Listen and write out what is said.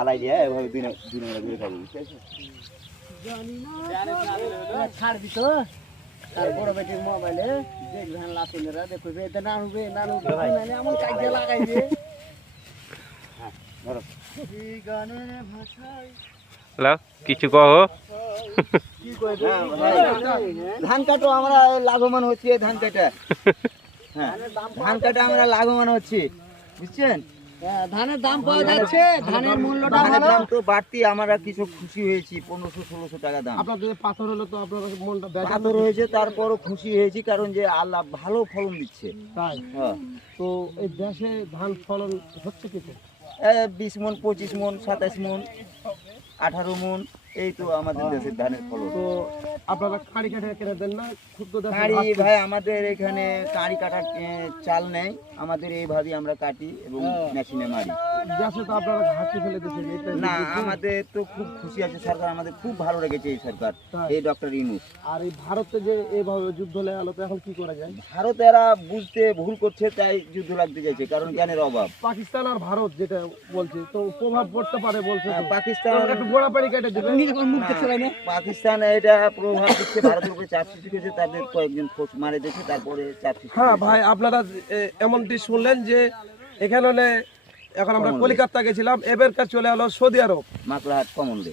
আলাই দিয়ে এভাবে দিনে ঘুরে খাবো, বুঝতে পারছো? ছাড়বি তো তার বড় বেটির মোবাইলে দেখবেন লাতুনেরা দেখবে এটা নাড়বে এমন কাজে লাগাইবে। ধরো এই গানের ভাষায় হ্যালো, কিছু কহ। কি কইবে? ধান কাটো আমরা লাভবান হচ্ছি ধান কাটা। হ্যাঁ, ধান কাটা আমরা লাভবান হচ্ছি, বুঝছেন? ধানের দাম পাওয়া যাচ্ছে, ধানের মূল্যটা ভালো, দাম তো বাড়তি। আমরা কিছু খুশি হয়েছি, 1500-1600 টাকা দাম। আপনাদের পাথর হলো তো আপনার মনটা পাথর হয়েছে, তারপরও খুশি হয়েছি, কারণ যে আল্লাহ ভালো ফলন দিচ্ছে। তাই হ্যাঁ, তো এই দেশে ধান ফলন হচ্ছে কিছু 20 মন, 25 মন, 27 মন, 18 মন, এই তো আমাদের দেশের ধানের ফলন। তো আপনারা কাঁড়ি কাঠে কেটে দেন না ক্ষুদ্র দেশে কাঁড়ি ভাই আমাদের এখানে কাঁড়ি কাটার চাল নেই, আমাদের এইভাবে আমরা কাটি এবং মেশিনে মারি। দেশে তো আপনারা ঘাটতি ফেলে দিচ্ছেন, এটা না, আমাদের তো খুব খুশি আছে সরকার, আমাদের খুব ভালো লেগেছে এই সরকার, এই ডক্টর ইউনূস। আর এই ভারতে যে এইভাবে যুদ্ধ লেগে গেল, তো এখন কি করা যায়? ভারত এরা বুঝতে ভুল করছে, তাই যুদ্ধ লাগতে চাইছে, কারণ জ্ঞানের অভাব। পাকিস্তান আর ভারত যেটা বলছে, তো প্রভাব পড়তে পারে বলছে তো। পাকিস্তান একটু গোড়া পানি কেটে দেবে। পাকিস্তান এটা প্রভাব দিচ্ছে, ভারতের উপরে চাপ সৃষ্টি করেছে, তাদের কয়েকজন ফোর্স মারে দিয়েছে, তারপরে চাপ সৃষ্টি হ্যাঁ করেছে। ভাই, আপনারা এমনটি শুনলেন যে এখানে এখন আমরা কলিকাতা গেছিলাম, এবার চলে এলো সৌদি আরব। মাকড়াহাট কমন ডে।